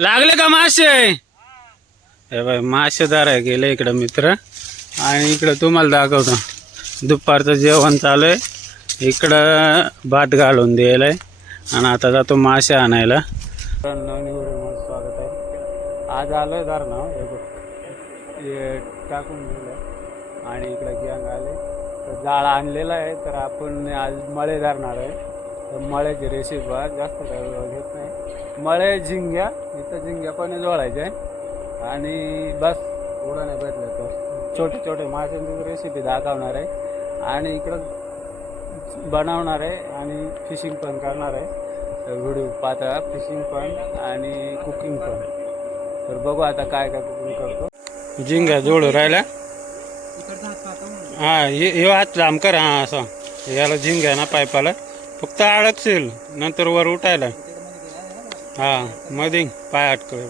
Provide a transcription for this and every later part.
लागले का मासे? हे बाय मासेदार आहे गेले इकडं मित्र. आणि इकडं तुम्हाला दाखवतो दुपारचं जेवण चालू आहे. इकडं भात घालून द्यायलाय आणि आता जातो मासे आणायला. स्वागत आहे. आज आलोय धरणाव हे टाकून दिलं आणि इकडे गँग आले तर जाळ आणलेला आहे. तर आपण आज मळे धरणार आहे. तर मळ्याची रेसिपी जास्त काही घेत नाही. मळे झिंग्या इथं झिंग्या पण जोडायचे आणि बस एवढं नाही भेटलं तर छोटे छोटे माशांची रेसिपी दाखवणार आहे आणि इकडं बनवणार आहे आणि फिशिंग पण करणार आहे. व्हिडिओ पाहता फिशिंग पण आणि कुकिंग पण. तर बघू आता काय काय कुकिंग करतो. झिंग्या जोडू राहिल्या. हा हे हात लांब कर. हा असं याला झिंग्या ना पायपाला फक्त अडकशील नंतर वर उठायला. हा मध्ये पाय अटकळ.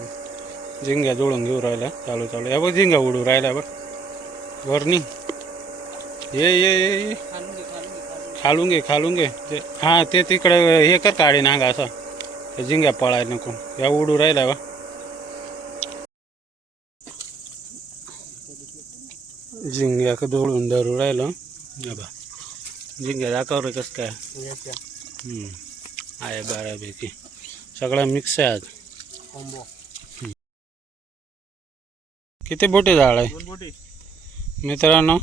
झिंग्या जोडून घेऊ राहिल्या चालू चालू. या बघ झिंग्या उडू राहिल्या बरं वरनी. ये ये ये खालून घे ते. हां ते तिकडे हे कर काढी नागा असं ते झिंग्या पळायला नको. या उडू राहिल्या बा झिंग्या का जोडून धरू राहिलं. बा झिंग्या दाखव रे कसं काय. आहे बऱ्यापैकी सगळं मिक्स आहे आज. किती बोटी जाळ आहे मित्रांनो?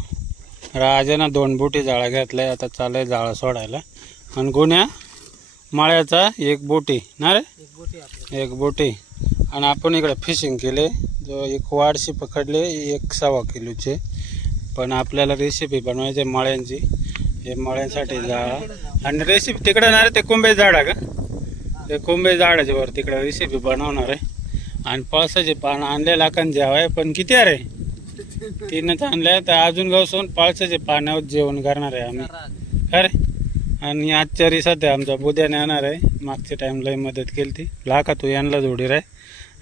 राजानं 2 बोटी जाळा घेतलाय. आता चालय जाळा सोडायला. आणि गुन्ह्या माळ्याचा 1 बोटी ना रे. 1 बोटी. आणि आपण इकडे फिशिंग केले. जो 1 वाडशी पकडले 1 सव्वा किलोचे. पण आपल्याला रेसिपी बनवायची मळ्यांची. हे मळ्यांसाठी जाळा आणि रेसिपी तिकडे ना रे ते कुंभे झाडा का ते कुंभे झाडाच्या वर तिकडे रेसिपी बनवणार आहे. आणि पळसाचे पानं आणले लाखान जेवाय पण किती आहे रे 3च आणल्या. तर अजून गवसून पळसाच्या पाण्यावर जेवण करणार आहे आम्ही खरे. आणि आजच्या सध्या आमचा बुद्याने येणार आहे. मागच्या टाईमला मदत केली ती लाखा तू यांना जोडी राय.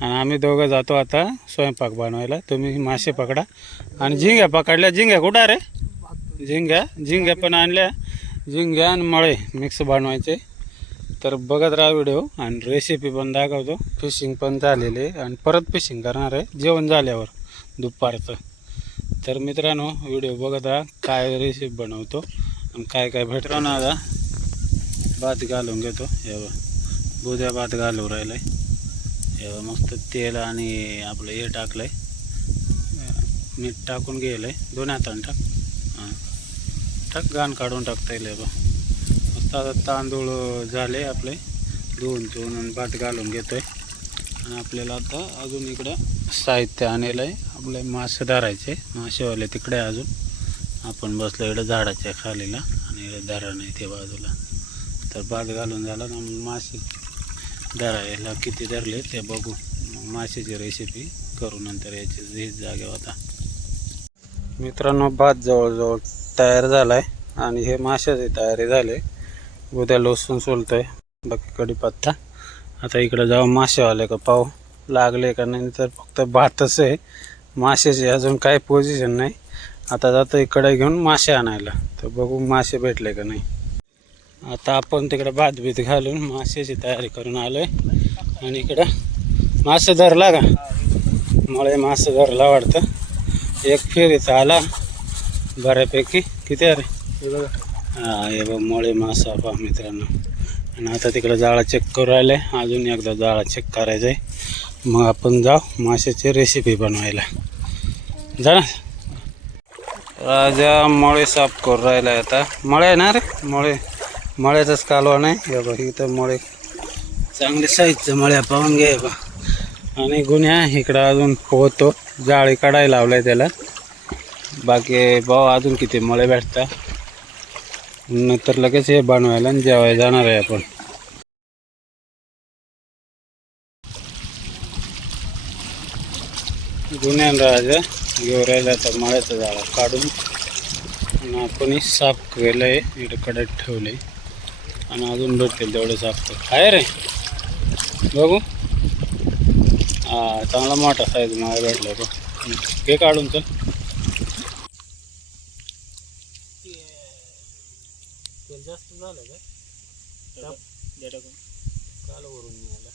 आणि आम्ही दोघं जातो आता स्वयंपाक बनवायला. तुम्ही मासे पकडा आणि झिंग्या पकडल्या. झिंग्या कुठं रे? झिंग्या पण आणल्या. झिंग्या आणि मळे मिक्स बनवायचे. तर बघत राहा व्हिडिओ आणि रेसिपी पण दाखवतो. फिशिंग पण झालेले आणि परत फिशिंग करणार आहे जेवण झाल्यावर दुपारचं. तर मित्रांनो व्हिडिओ बघत राहा काय रेसिपी बनवतो आणि काय काय भेटतो ना. आता भात घालून घेतो. हे बुद्या भात घालू राहिलाय. हे मस्त तेल आणि आपलं हे टाकलंय मीठ टाकून गेलंय. 2 हाताने टाक. हां टाक घाण काढून टाकता येईल बा. मस्त आता तांदूळ झाले आपले धुवून आणि भात घालून घेतोय. आणि आपल्याला आता अजून इकडं साहित्य आणलं आहे. आपले मासे धरायचे. मासेवाले तिकडे अजून आपण बसलो इकडं झाडाच्या खालीला आणि इकडे धरा नाही ते बाजूला. तर भात घालून झाला ना मासे धरायला किती धरले ते बघू. मासेची रेसिपी करू नंतर याची हेच जागेवर. आता मित्रांनो भात जवळजवळ तयार झाला आहे आणि हे माशाची तयारी झाली. उद्या लसूण सोलतोय बाकी कढीपत्ता. आता इकडे जाऊ मासेवाले का पाहू लागले का नाही. तर फक्त भातच आहे माशाची अजून काही पोझिशन नाही. आता जातो इकडे घेऊन मासे आणायला. तर बघू मासे भेटले का नाही. आता आपण तिकडे भात बीत घालून माशाची तयारी करून आलोय. आणि इकडं मासे धरला का मळे मासे धरला वाटतं. 1 फेरीचा आला बऱ्यापैकी. किती आहे रे? हां हे बघ मळे मासा पहा मित्रांनो. आणि आता तिकडे जाळा चेक करू राहिले. अजून एकदा जाळा चेक करायचा आहे. मग आपण जाऊ माशाची रेसिपी बनवायला. जा ना. राजा मळे साफ करू राहिला आहे. आता मळे ना रे मळ्याचाच कालवा नाही. हे बघ इथं मळे चांगले साईजचं मळ्या पाहून घे बा. आणि गुन्ह्या इकडं अजून पोहतो. जाळी काढायला लावलाय त्याला. बाकी भाऊ अजून किती मळे भेटतात. नंतर लगेच हे बनवायला आणि जेवायला जाणार आहे आपण. गुन्ह्या राजा घेऊ राहिला तर मळ्याचं जाळं काढून आणि आपण साफ केलं आहे. इकडे कडेत ठेवले आणि अजून भेटतील तेवढे साफ कर. आहे रे बघू. हां चांगला मोठा साईज मला भेटला बघ. हे काढून चल. जास्त झालं का काल वरून मिळालं.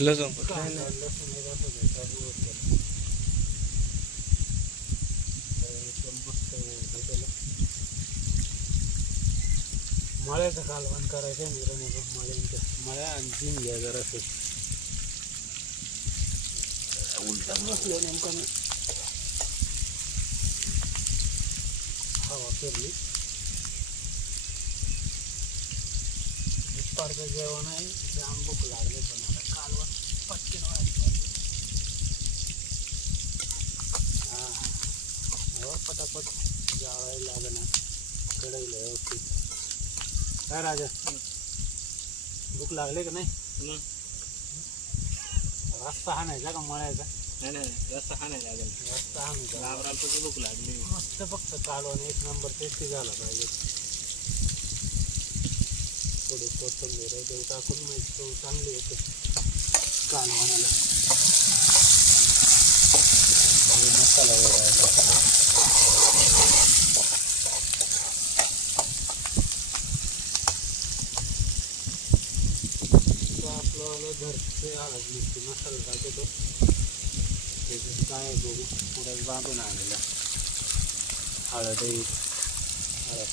लसूण मळ्याचं कालवण करायचं आहे मित्रांनो. मळ्या आणि जिम घ्या जरा उलटा बसलो नेमकं मी. हवा फिरली. दुपारचं जेवण आहे. जाम भूक लागले पण आता कालवण पटकन व्हायचं. हा पटापट जाळायला लागणार कढईला व्यवस्थित. काय राजा भूक लागले का नाही? रस्ता हाणायचा का मळायचा? नाही रस्ता हाणायला लागेल. रस्ता हाणायचा. लांब भूक लागली मस्त फक्त कालवण एक नंबर टेस्टी झाला पाहिजे. थोडी कोथिंबीर देऊ टाकून मग चव चांगली येते कालवणाला. मसाला वगैरे आपलं घरचे हळद मिरची मसाला टाकतो. त्याच्यात काय बघू पुढे बांधून आणलेला हळदही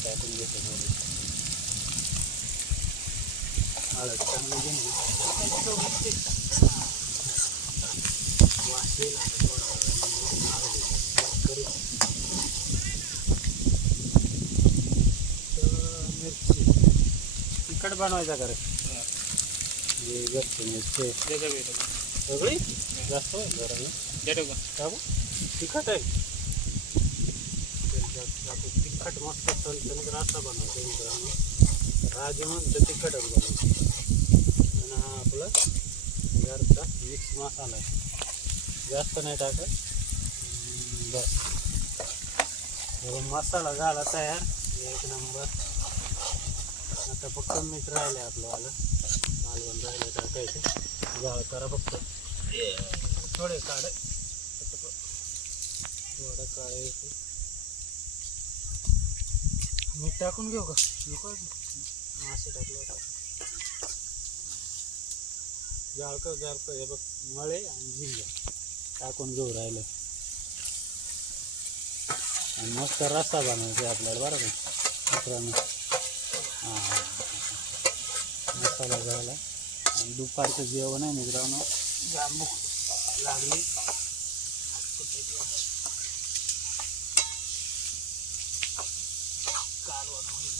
टाकून घेतो. हळद चांगली घेऊन वास येईल आता थोडा मिरची तिखट बनवायचा का रे? घरची मिरची सगळी जास्त टाकू. तिखट आहे तिखट मस्त चणचणीत रस्सा बनवतो मित्रांनो. राजू म्हणतो तिखटच बनवतो. आणि हा आपला घरचा मिक्स मसाला आहे. जास्त नाही टाकत बस. मसाला झाला तयार एक नंबर. आता फक्त मीठ राहिले आपलं आलं कालवण राहिले टाकायचे. जाळ करा फक्त थोडे काढे थोडं काढे. मीठ टाकून घेऊ का नको? मासे टाकलं होतं. जाळकं हे बघ मळे आणि झिंगा टाकून घेऊ राहिलं. आणि मस्त रस्सा बनवायचा आपल्याला बरं का मित्रांनो. हां मसाला झाला. आणि दुपारचं जेवण आहे मित्रांनो. जाम भूक लागली. कालवण होईल.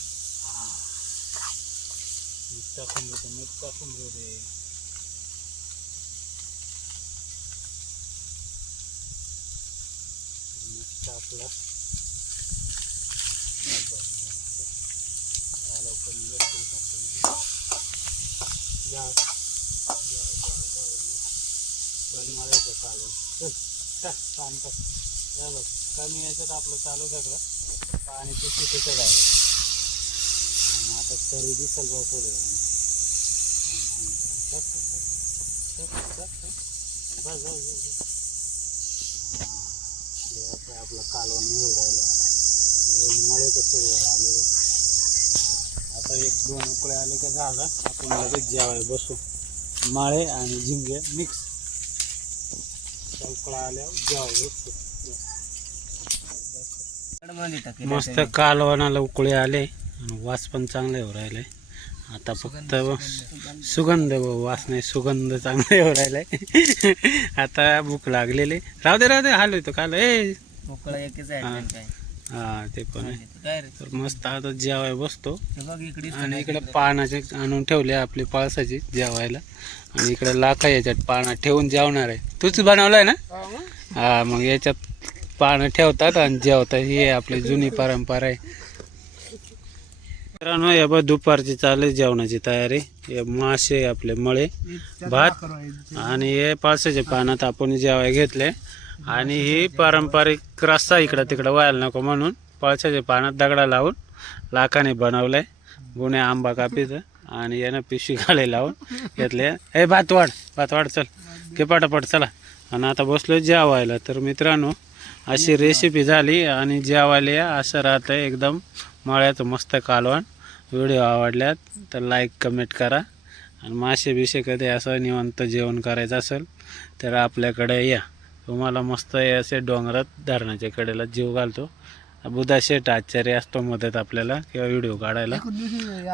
मीठ टाकून घेतो. मीठ टाकून घेऊ दे. मीठ टाकलं मळायचं कालवण. चल टाक पाणी टाक. बघ कमी याच्यात आपलं चालू सगळं पाणी ते तिथेच डायरेक्ट. आता तरी दिसेल बघ थोडे बस बस. आपलं कालवण येऊ राहिलं आता. मळे कसं वर आले बघ. आता एक दोन उकळे आले का झालं. आपण लगेच जेवायला बसू. माळे आणि झिंगे मिक्स. उकळा आल्यावर जेवायला बसतो. मस्त कालवणाला उकळे आले आणि वास पण चांगला येऊ राहिले. आता फक्त सुगंध वास नाही सुगंध चांगला येऊ राहिलाय. आता भूक लागलेली. राहू दे हाल होतो काल. हा ते पण आहे. तर मस्त आता जेवायला बसतो. आणि इकडे पानाचे आणून ठेवले आपले पळसाचे जेवायला. आणि इकडे लाखा याच्यात पानं ठेवून जेवणार आहे. तूच बनवलाय ना? हा मग याच्यात पानं ठेवतात आणि जेवतात. ही आपली जुनी परंपरा आहे मित्रांनो. या बघ दुपारची चालू जेवणाची तयारी. हे मासे आपले मळे भात आणि हे पावसाच्या पानात आपण जेवाय घेतले. आणि ही पारंपरिक रस्सा इकडं तिकडं व्हायला नको म्हणून पावसाच्या पानात दगडा लावून लाखाने बनवलाय. गुन्हे आंबा कापीचं आणि यानं पिशवी घाले लावून घेतले. हे भात वाढ चल घे पटापट चला. आणि आता बसलो जेवायला. तर मित्रांनो अशी रेसिपी झाली आणि जेवायला असं राहतं एकदम मळ्याचं मस्त कालवण. व्हिडिओ आवडल्यात तर लाईक कमेंट करा आणि मासे बिशे कधी असं निवांत जेवण करायचं असेल तर आपल्याकडे या. तुम्हाला मस्त हे असे डोंगरात धरणाच्या कडेला जीव घालतो. बुधा शेठ आचार्य असतो मदत आपल्याला किंवा व्हिडिओ काढायला.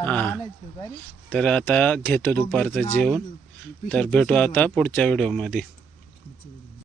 हां, तर आता घेतो दुपारचं जेवण. तर भेटू आता पुढच्या व्हिडिओमध्ये.